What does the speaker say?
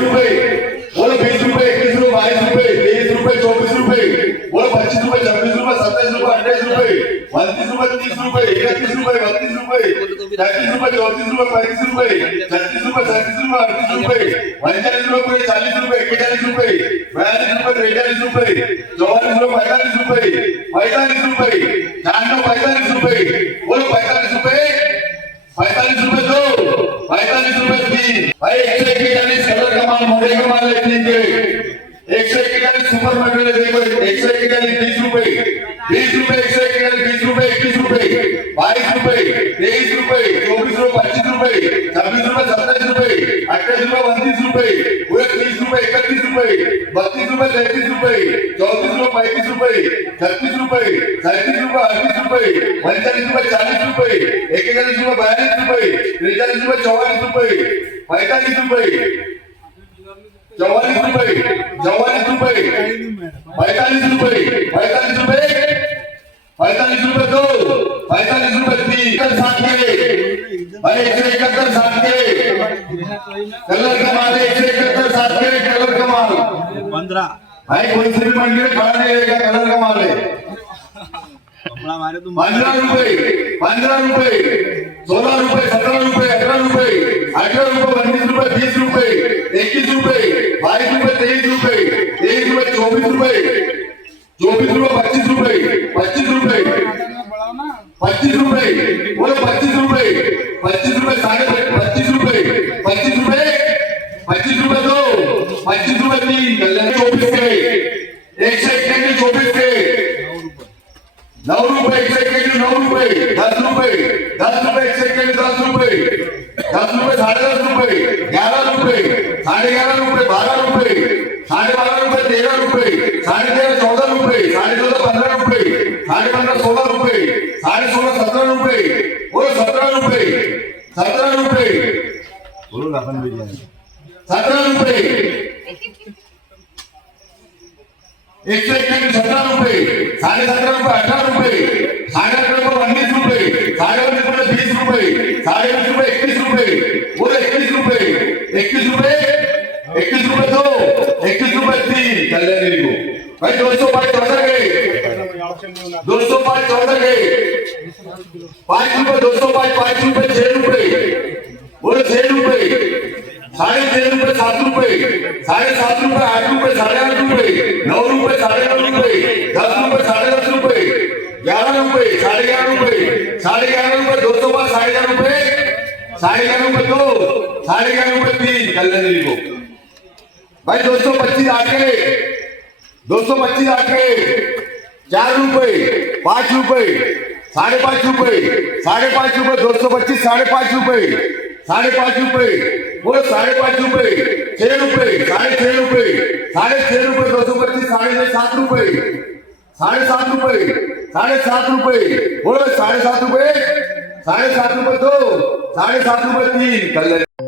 रुपए, बोलो 20 रुपए, 21 रुपए, 22 रुपए, 23 रुपए, 24 रुपए, बोलो 25 रुपए, 26 रुपए, 27 रुपए, 28 रुपए, 29 रुपए, 30 रुपए, 31 रुपए, 32 रुपए, 33 रुपए, 34 रुपए, 35 रुपए, 36 रुपए, 37 रुपए, 38 रुपए, 39 रुपए, 40 रुपए, 41 रुपए, 42 रुपए, 43 रुपए, 44 रुपए, 45 रुपए, 45 रुपए, 45 रुपए, बोलो 45 रुपए, 45 रुपए दो, 45 रुपए तीन, भाई 141 कलर का माल मोड़े का माल लेंगे, 141 सुपर मटेरियल देखो, 141 20 रुपए, 20 रुपए, 141 20 रुपए, 21 रुपए, 22 रुपए, 23 रुपए, 24 रुपए, 25 रुपए, 26 रुपए, 27 रुपए, 28 रुपए, 29 रुपए, पूरे 30 रुपए, 31 रुपए, 32 रुपए, 33 रुपए, 34 रुपए, 35 रुपए, 36 रुपए, 37 रुपए, 38 रुपए, 39 रुपए, 40 रुपए, 41 रुपए, 42 रुपए, 43 रुपए, 44 रुपए, 45 रुपए, 44 रुपए, 44 रुपए, 45 रुपए, 45 रुपए, 45 रुपए दो, 45 रुपए तीन, साथ के भाई 171 साथ के कलर का माल, 171 साथ के कलर का माल 15 भाई, कोई से भी मंडी में खड़ा नहीं रहेगा, कलर का माल है 15 रुपए, 15 रुपए, 16 रुपए, 17 रुपए, 18 रुपए, 18 रुपए, 19 रुपए, 20 रुपए, 21 रुपए, 22 रुपए, 23 रुपए, 23 रुपए, 24 रुपए, 24 रुपए, 25 रुपए, 25 रुपए, 25 रुपए, बोलो 25 रुपए, 25 रुपए, 25 रुपए, 25 रुपए, 25 रुपए दो, 25 रुपए तीन, 24 के 121 24 के 9 रुपए, 121 9 रुपए, 10 रुपए, 10 रुपए, 121 10 रुपए, 10 रुपए, 10.5 रुपए, 11 रुपए, 11.5 रुपए, 12 रुपए, 12.5 रुपए, 13 रुपए, 13.5 14 रुपए, 14.5 15 रुपए, 15.5 16 रुपए, 16.5 17 रुपए, बोलो 17 रुपए, 17 रुपए, बोलो 17 रुपए, 121 17 रुपए, 17.5 रुपए, 18 रुपए, 18 रुपए, 19 रुपए, 19 रुपए, 20 रुपए, 20 रुपए, 21 रुपए, बोलो 21 रुपए, 21 रुपए, 21 रुपए दो, 21 रुपए तीन, कल्याणी को भाई 205 14 गए, 205 14 गए, 5 रुपए 205, 5 रुपए 6 रुपए, बोलो 6 रुपए, 6.5 रुपए, 7 रुपए, 7.5 रुपए, 8 रुपए, 8.5 रुपए, 9 रुपए, 9.5 रुपए, 10 रुपए, 10.5 रुपए, 11 रुपए, 11.5 रुपए, 11.5 रुपए, 205 11.5 रुपए, 11.5 रुपए दो, 11.5 रुपए तीन, कल्याणी को भाई 225 आके, 225 आके 4 रुपए, 5 रुपए, 5.5 रुपए, 5.5 रुपए, 225 5.5 रुपए, 5.5 रुपए, बोलो 5.5 रुपए, 6 रुपए, 6.5 रुपए, 6.5 रुपए, 225 7.5 रुपए, 7.5 रुपए, 7.5 रुपए, बोलो 7.5 रुपए, 7.5 रुपए दो, 7.5 रुपए तीन, कल्याण